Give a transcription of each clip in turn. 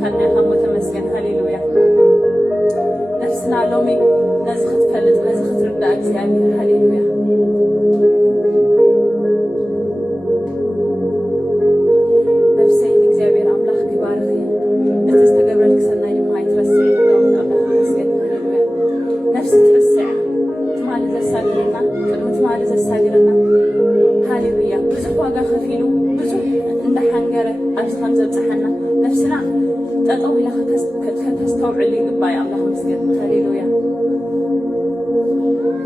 كان يخمو تمسكن هاليلويا نفسنا لومي نزخت فلت نزخت ردا እግዚአብሔር هاليلويا نفسي እግዚአብሔር አምላክ ይባርክ እተስተገብረልክ ሰናይ ድማ ይትረስዕ ዶም አምላክ መስገን هاليلويا نفس ترسع تمال ዘሳግርና ቅድም تمال ዘሳግርና هاليلويا ብዙ ዋጋ ከፊሉ ብዙ እንደ ሓንገረ ኣብዚ ከም ዘብፅሐና ነፍስና ጠጠው ኢላ ከተስተውዕል ይግባእ አምላክ መስገን هاليلويا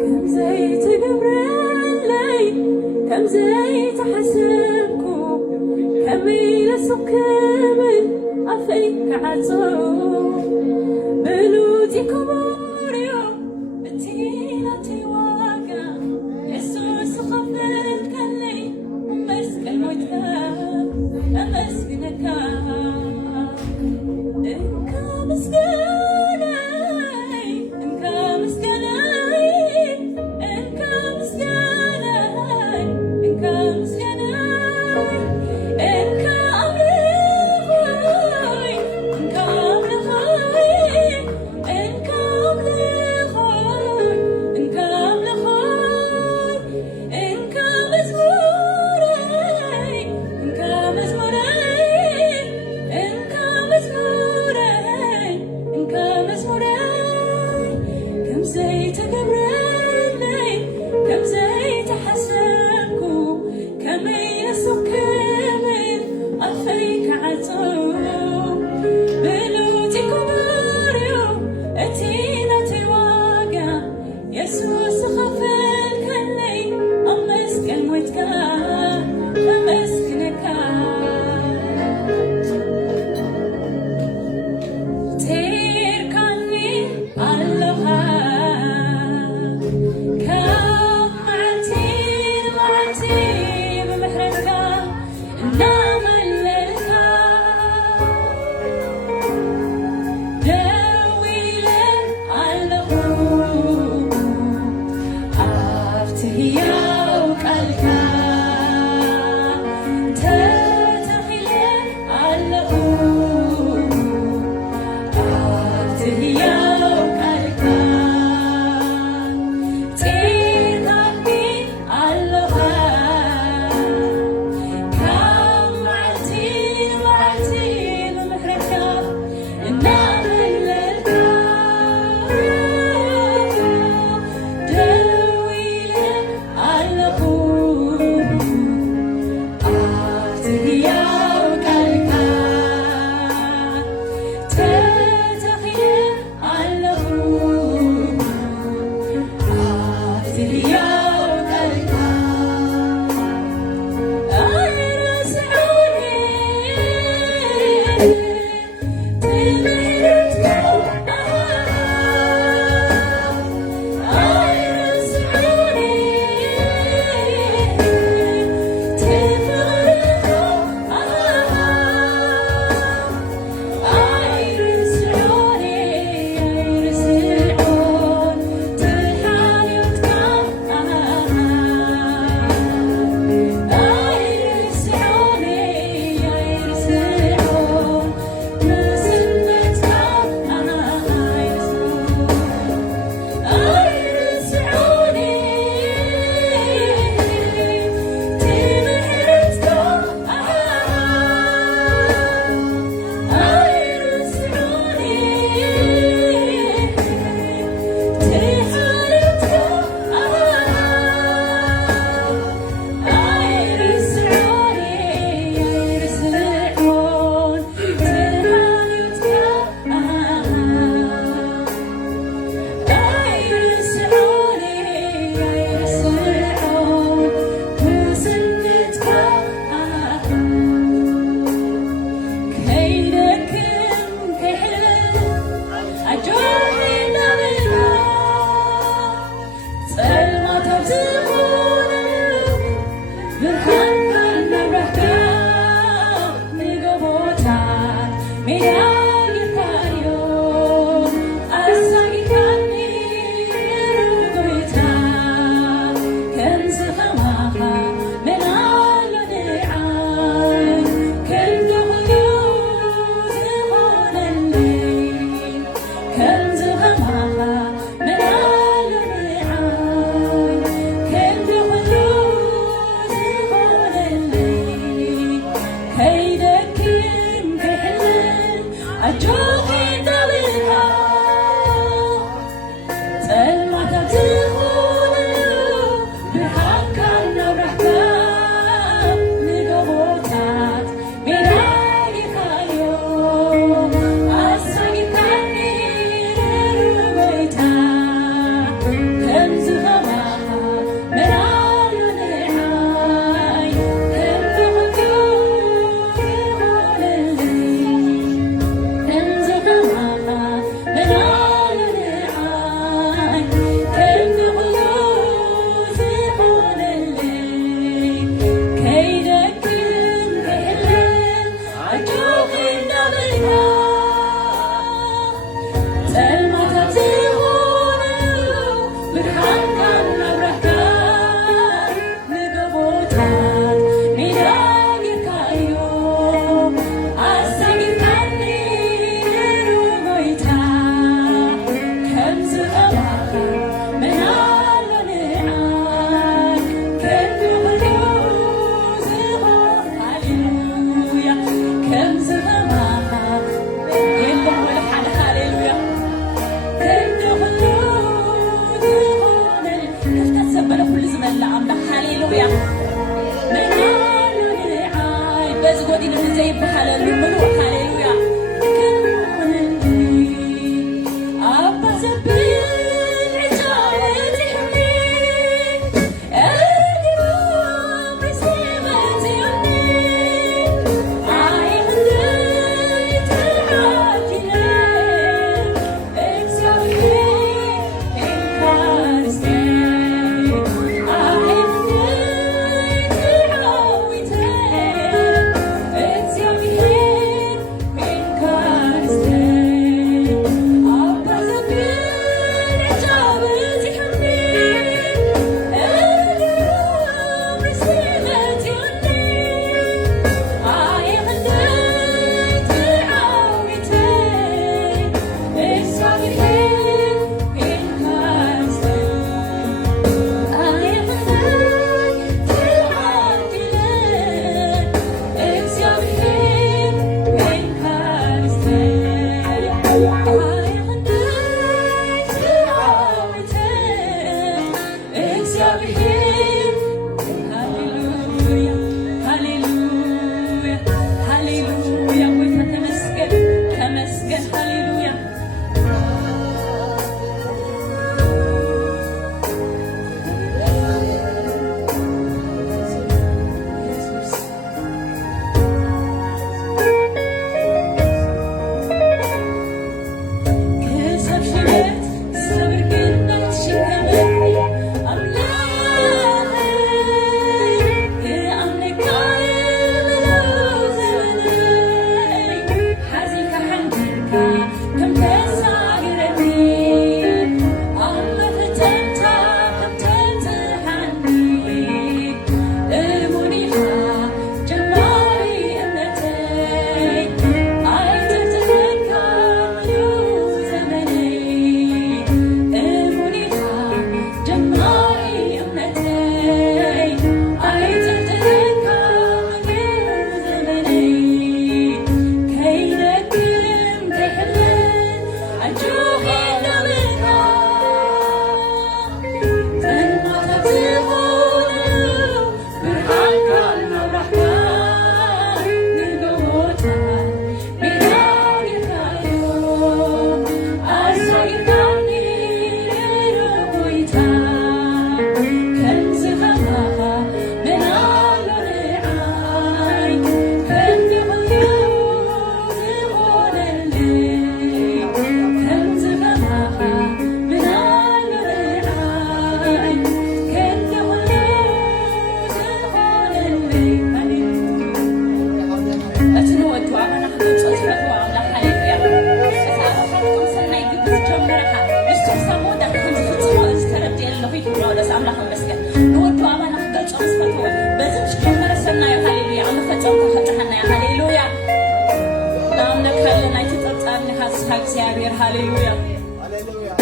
كم زيت قبرلي كم زيت حسبكو كم يلسو كمل أفيك عزو بلوتي كبوريو بتينا تيواقع يسوس خفلك لي مسكن وجهك أمسكنك إنك مسكني إنك مسكني Hallelujah. Hallelujah.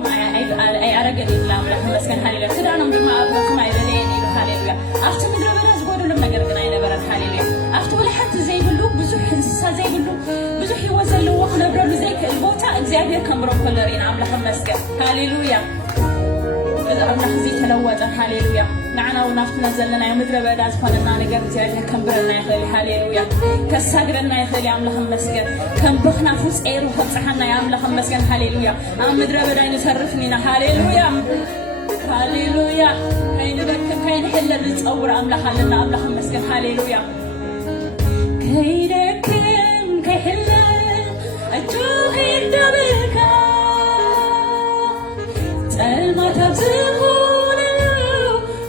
كبرهم أي أرجل إسلام لهم بس كان هاليلويا كدانهم جماعة بكم عيدلين إلو هاليلويا أفتح مدرب ناس قولوا لهم نجرجنا إلى برا هاليلويا أفتح ولا حتى زي بلو بزح زي بلو بزح يوزن له وخنا برلو زي البوتا إجابير كمرهم كلرين عم لهم بس كان هاليلويا أملاك زي تلوّد هاليلويا نعنا ونفط نزلنا يوم مدرب ناس فلنا نجرب زي كمبرنا يخلي هاليلويا كساجرنا يخلي عم لهم بس كان كم بخنا فوس إيرو خبصحنا يا عم لهم بس كان هاليلويا عم مدرب داين يصرفنينا هاليلويا هاليلويا كاين بك كاين حل التصور أملاك لنا أملاك بس كان هاليلويا كيدكم كحل أجوه الدبلك ما تبزخون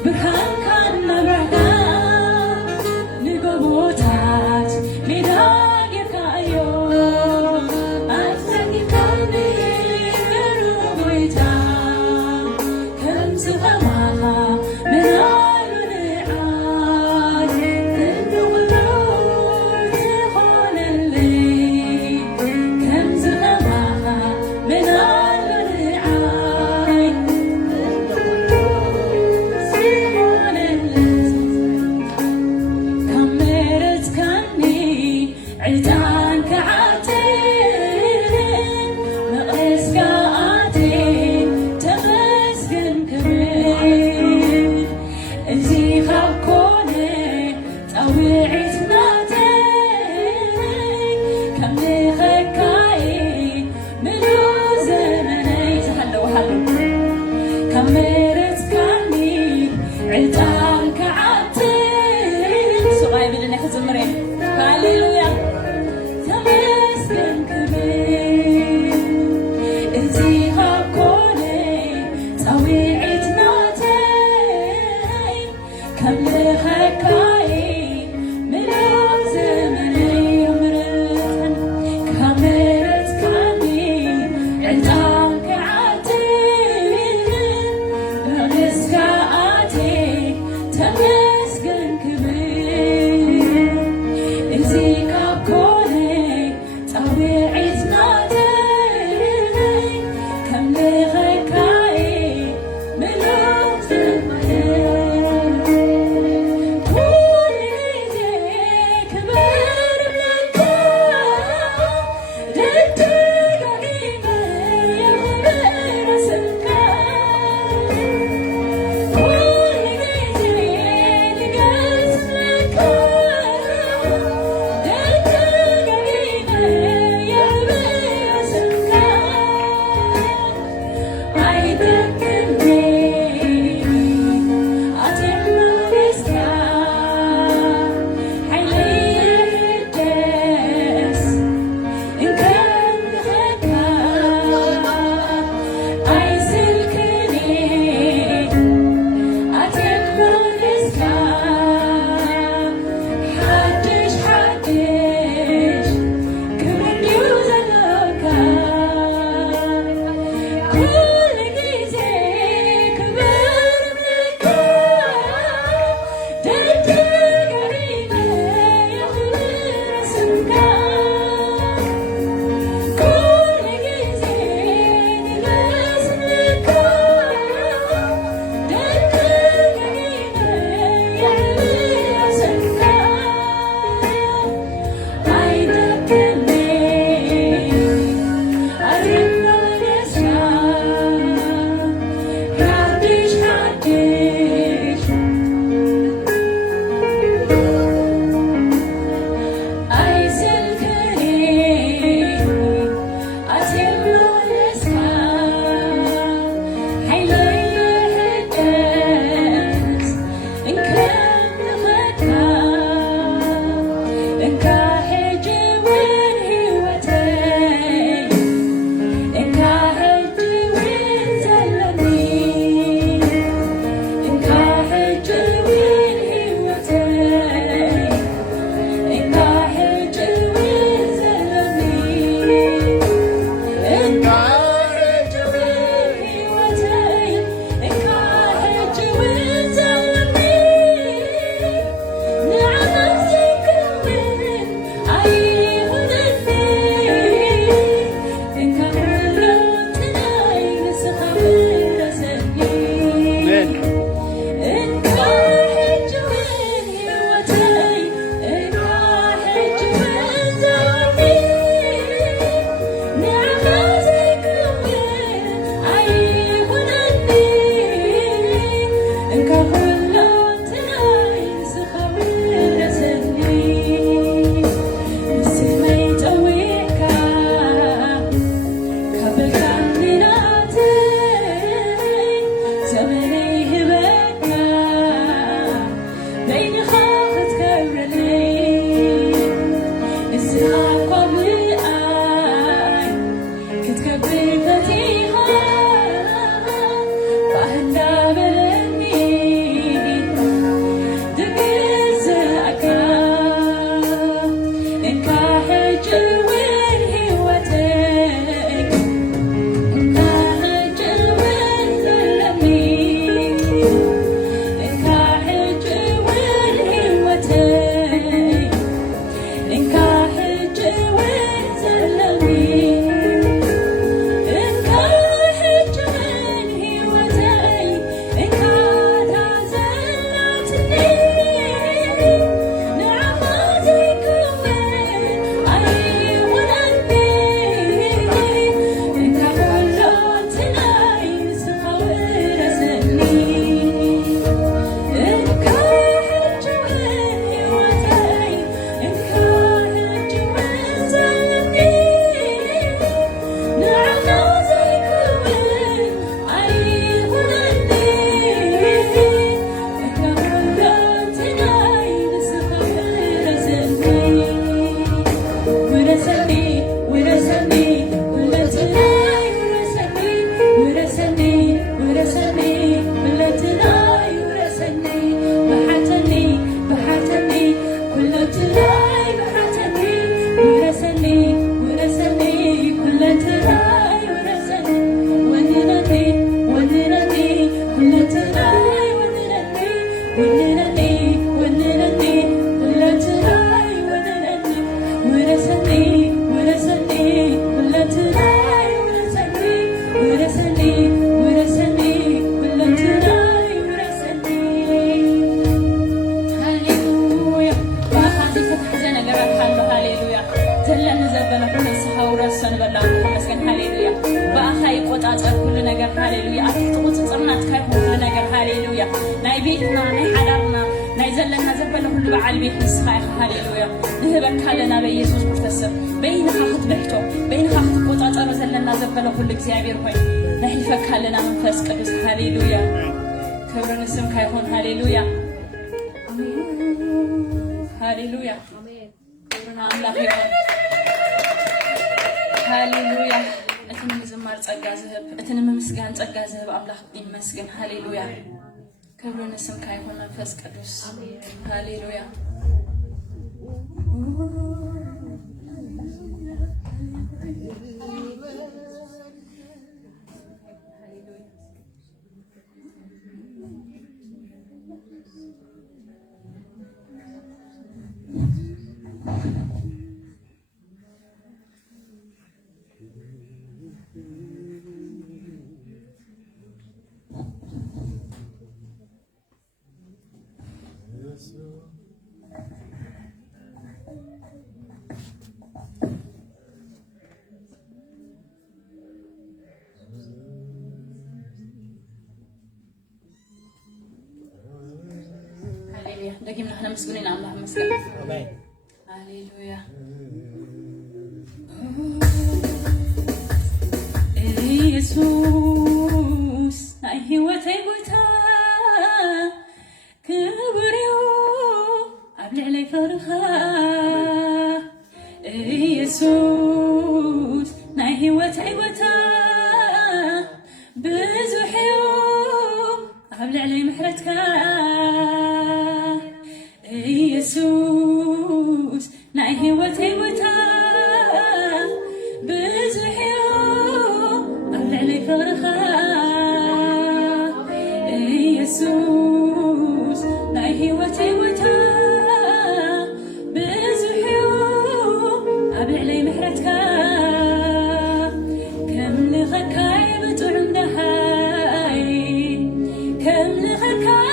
برهان كان نبرنا نقبوتات مداقر كايوم أفتاقي كامي رويتا كم سغماها من الرعاد كنو غلوت خون الليل كم سغماها من هاليلويا أتحط صرنا تكاي كل نجار هاليلويا ناي بيتنا ناي حدارنا ناي زلنا زبله كل بعال بيت نسخاي هاليلويا نهبك هلنا بيسوس برتسب بين خاخت بحتو بين خاخت قطاطر زلنا زبله كل እግዚአብሔር ሆይ نحلفك هلنا منفس ቅዱስ هاليلويا كبرنا اسم كايهون هاليلويا هاليلويا كبرنا አምላክ ይሁን هاليلويا እትንም ዝማር ጸጋ ዝህብ እትንም ምስጋና ጸጋ ዝህብ አምላክ ይመስገን ሃሌሉያ ክብሩን ስም ካይሆን መንፈስ ቅዱስ ሃሌሉያ لكن نحن مسكونين الله مسكين آمين هاليلويا يسوس ناي هوتي بوتا كبريو قبل علي فرخا يسوس ناي هوتي بوتا بزحيو قبل علي محرتك يسوس ناي هوتي بوتا بزحيو قبل علي فرخا يسوس ناي هوتي بوتا بزحيو قبل علي محرتك كم لغكاي بطعم دهاي كم لغكاي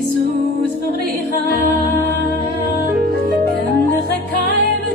يسوس بغريخا كم لخكاي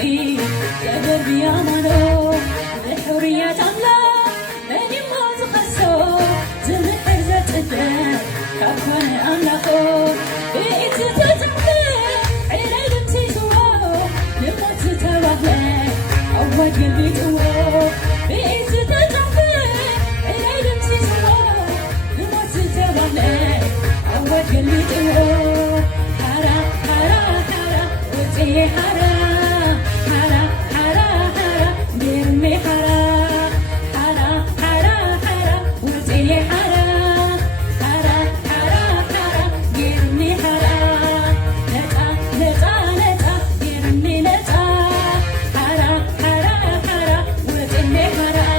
قلبي يا مانو الحرية أملا بني ما تخسو زمحر زتده كفن أملاكو بيت تتعبه عيلي بمتيتوه لموت تتوهله عواد قلبي توه بيت تتعبه عيلي بمتيتوه لموت تتوهله عواد قلبي توه حرا حرا حرا وتي حرا حرا حرا حرا ديرمي حرا حرا حرا حرا وتي حرا حرا حرا حرا ديرمي حرا لتا لتا لتا ديرمي لتا حرا حرا حرا وتي حرا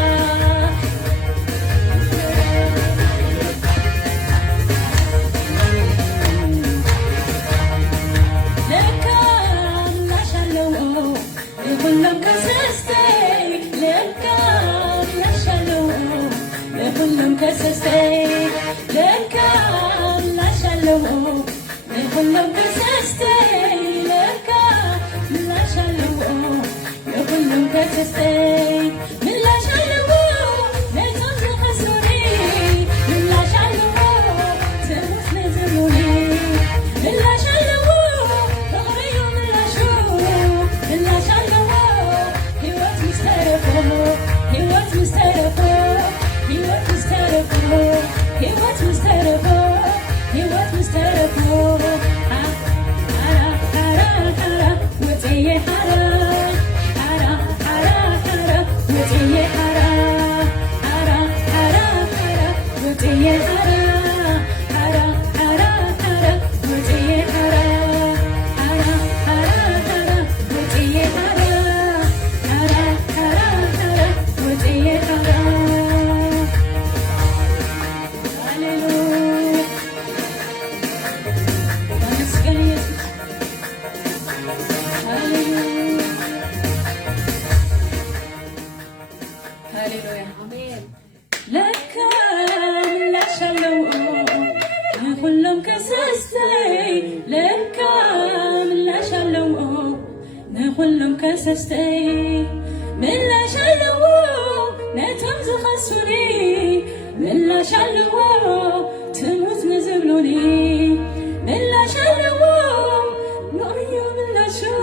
لكم كسستي لكم نشلو لكم كسستي لكم نشلو لكم كسستي لكم نشلو لكم كسستي من لا شلو لكم تخسري من لا شلو تموت نزلوني من لا شلو تغري من لا شو من لا شلو He was mustarafu, he was mustarafu, he was mustarafu, he was mustarafu. Hara, hara, hara, watiye hara, hara, hara, hara, watiye hara, hara, hara, hara, watiye hara, hara, hara, hara, watiye hara, hara, hara, hara, watiye hara. كلهم كسستي لكم لا شلو نخلهم كسستي من لا شلو نتمز خسوني من لا شلو تموت نزبلوني من لا شلو نغيو من لا شو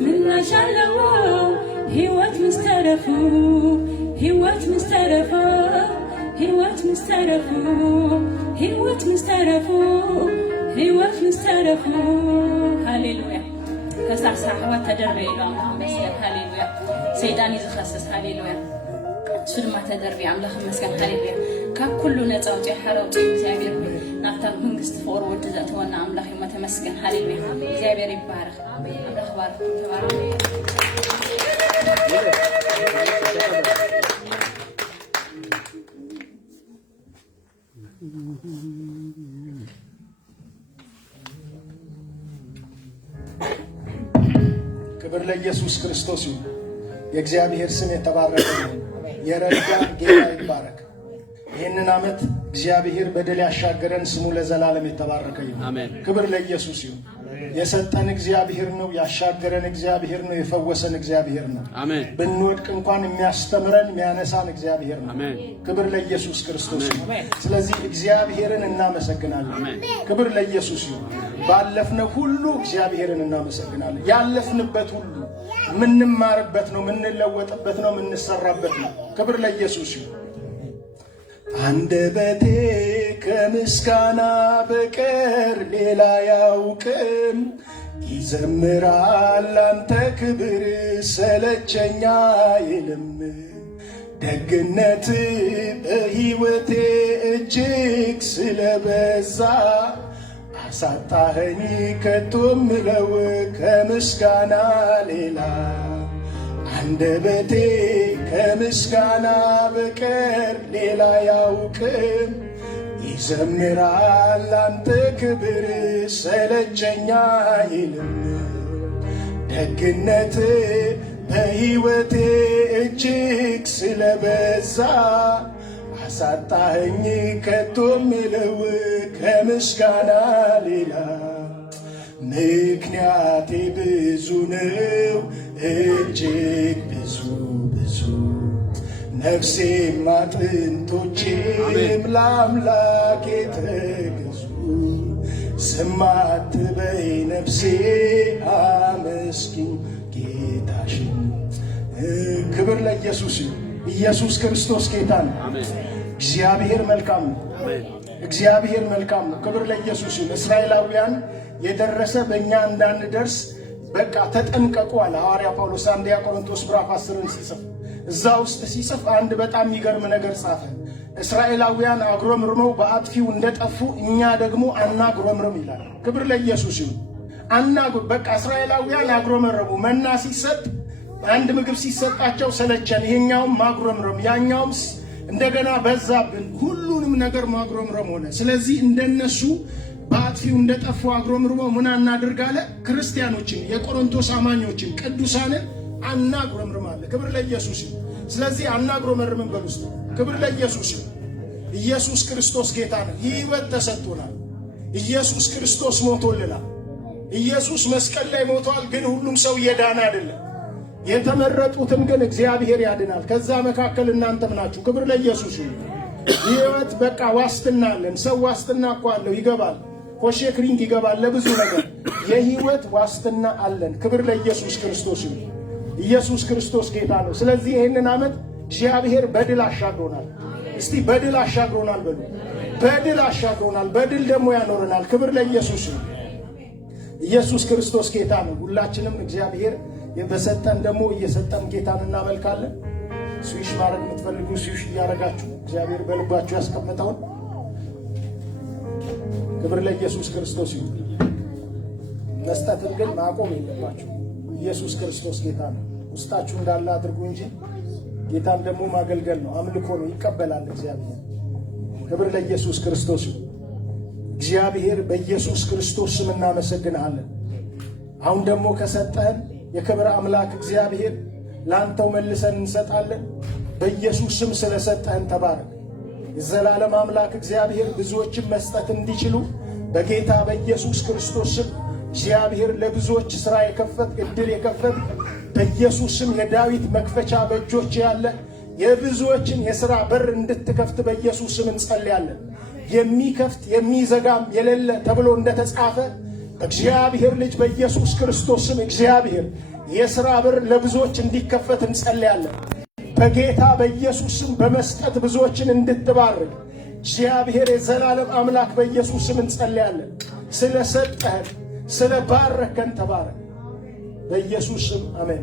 من لا شلو هيوات مسترفو هيوات مسترفو هيوات مسترفو هيوات مسترفو هيوات مسترفو هاليلويا كسع صحوات تدربي له الله مسكن هاليلويا سيداني زخصص هاليلويا سلمة تدربي عمله مسكن هاليلويا ككل نتاوتي حروتي እግዚአብሔር ናፍታን መንግስት ፎር ወድ ዘተወና አምላክ ይመተመስገን ሃሌሉያ እግዚአብሔር ይባረክ አምላክ ባርክ ተባረክ ክብር ለኢየሱስ ክርስቶስ ይሁን። የእግዚአብሔር ስም የተባረከ ይሁን። የረዳን ጌታ ይባረክ። ይህንን ዓመት እግዚአብሔር በደል ያሻገረን ስሙ ለዘላለም የተባረከ ይሁን። አሜን። ክብር ለኢየሱስ ይሁን። የሰጠን እግዚአብሔር ነው፣ ያሻገረን እግዚአብሔር ነው፣ የፈወሰን እግዚአብሔር ነው። አሜን። ብንወድቅ እንኳን የሚያስተምረን የሚያነሳን እግዚአብሔር ነው። አሜን። ክብር ለኢየሱስ ክርስቶስ ይሁን። ስለዚህ እግዚአብሔርን እናመሰግናለን። አሜን። ክብር ለኢየሱስ ይሁን። ባለፍነው ሁሉ እግዚአብሔርን እናመሰግናለን። ያለፍንበት ሁሉ ምንማርበት ነው፣ ምንለወጥበት ነው፣ ምንሰራበት ነው። ክብር ለኢየሱስ ይሁን። አንደበቴ ከምስጋና በቀር ሌላ ያውቅም፣ ይዘምራል አንተ ክብር ሰለቸኛ አይልም። ደግነት በሕይወቴ እጅግ ስለበዛ አሳጣኸኝ ከቶ ምለው ከምስጋና ሌላ። አንደበቴ ከምስጋና በቀር ሌላ ያውቅም፣ ይዘምራል አንተ ክብር ሰለቸኛ አይልም። ደግነት በሕይወቴ እጅግ ስለበዛ አሳጣኸኝ ከቶ ምለው ከምስጋና ሌላ። ምክንያቴ ብዙ ነው እጅግ ብዙ ብዙ ነፍሴም አጥንቶቼም ለአምላኬ ተገዙ። ዝም አትበይ ነፍሴ አመስግኝ ጌታሽን። ክብር ለኢየሱስ ይሁን። ኢየሱስ ክርስቶስ ጌታ ነው። እግዚአብሔር መልካም ነው። እግዚአብሔር መልካም ነው። ክብር ለኢየሱስ ይሁን። እስራኤላውያን የደረሰ በእኛ እንዳንደርስ በቃ ተጠንቀቁ አለ ሐዋርያ ጳውሎስ አንደኛ ቆሮንቶስ ምዕራፍ 10 ሲጽፍ። እዛ ውስጥ ሲጽፍ አንድ በጣም የሚገርም ነገር ጻፈ። እስራኤላውያን አጉረምርመው በአጥፊው እንደጠፉ እኛ ደግሞ አናጉረምርም ይላል። ክብር ለኢየሱስ ይሁን። በቃ እስራኤላውያን አጉረመረሙ። መና ሲሰጥ አንድ ምግብ ሲሰጣቸው ሰለቸን፣ ይሄኛውም ማጉረምረም፣ ያኛውም እንደገና በዛብን፣ ሁሉንም ነገር ማጉረምረም ሆነ። ስለዚህ እንደነሱ በአጥፊው እንደጠፉ አጉረምርመው ምን እናድርግ አለ? ክርስቲያኖችን፣ የቆሮንቶስ አማኞችን፣ ቅዱሳንን አናጉረምርም አለ። ክብር ለኢየሱስ ይሁን። ስለዚህ አናጉረምርም በሉ ውስጥ። ክብር ለኢየሱስ ይሁን። ኢየሱስ ክርስቶስ ጌታ ነው። ሕይወት ተሰጥቶናል። ኢየሱስ ክርስቶስ ሞቶልናል። ኢየሱስ መስቀል ላይ ሞቷል። ግን ሁሉም ሰው እየዳነ አይደለም። የተመረጡትን ግን እግዚአብሔር ያድናል። ከዛ መካከል እናንተም ናችሁ። ክብር ለኢየሱስ ይሁን። ሕይወት በቃ ዋስትና አለን። ሰው ዋስትና እኮ አለው፣ ይገባል፣ ኮሼ ክሪንግ ይገባል፣ ለብዙ ነገር የሕይወት ዋስትና አለን። ክብር ለኢየሱስ ክርስቶስ ይሁን። ኢየሱስ ክርስቶስ ጌታ ነው። ስለዚህ ይህንን ዓመት እግዚአብሔር በድል አሻግሮናል። እስቲ በድል አሻግሮናል በሉ። በድል አሻግሮናል። በድል ደግሞ ያኖረናል። ክብር ለኢየሱስ ይሁን። ኢየሱስ ክርስቶስ ጌታ ነው። ሁላችንም እግዚአብሔር በሰጠን ደግሞ እየሰጠን ጌታን እናመልካለን። ስዊሽ ማድረግ የምትፈልጉ ስዊሽ እያደረጋችሁ እግዚአብሔር በልባችሁ ያስቀመጠውን። ክብር ለኢየሱስ ክርስቶስ ይሁን። መስጠትን ግን ማቆም የለባችሁ። ኢየሱስ ክርስቶስ ጌታ ነው። ውስጣችሁ እንዳለ አድርጉ እንጂ ጌታን ደግሞ ማገልገል ነው፣ አምልኮ ነው፣ ይቀበላል እግዚአብሔር። ክብር ለኢየሱስ ክርስቶስ ይሁን። እግዚአብሔር በኢየሱስ ክርስቶስ ስም እናመሰግንሃለን። አሁን ደግሞ ከሰጠህን የክብር አምላክ እግዚአብሔር ላንተው መልሰን እንሰጣለን። በኢየሱስ ስም ስለሰጠህን ተባረክ። የዘላለም አምላክ እግዚአብሔር ብዙዎችን መስጠት እንዲችሉ በጌታ በኢየሱስ ክርስቶስ ስም እግዚአብሔር ለብዙዎች ሥራ የከፈት ዕድል የከፈት በኢየሱስ ስም የዳዊት መክፈቻ በእጆች ያለ የብዙዎችን የሥራ በር እንድትከፍት በኢየሱስ ስም እንጸልያለን። የሚከፍት የሚዘጋም የሌለ ተብሎ እንደተጻፈ በእግዚአብሔር ልጅ በኢየሱስ ክርስቶስ ስም እግዚአብሔር የሥራ በር ለብዙዎች እንዲከፈት እንጸልያለን። በጌታ በኢየሱስ ስም በመስጠት ብዙዎችን እንድትባርክ እግዚአብሔር የዘላለም አምላክ በኢየሱስ ስም እንጸልያለን። ስለ ሰጠህን ስለ ባረከን ተባረክ። በኢየሱስ ስም አሜን።